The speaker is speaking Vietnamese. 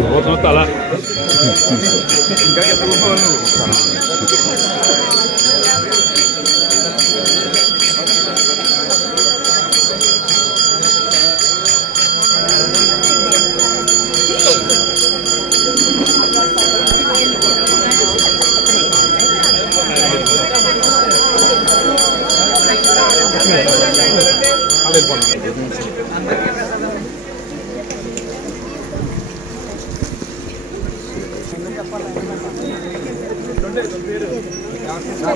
вот вот тала. Gracias. 对对对。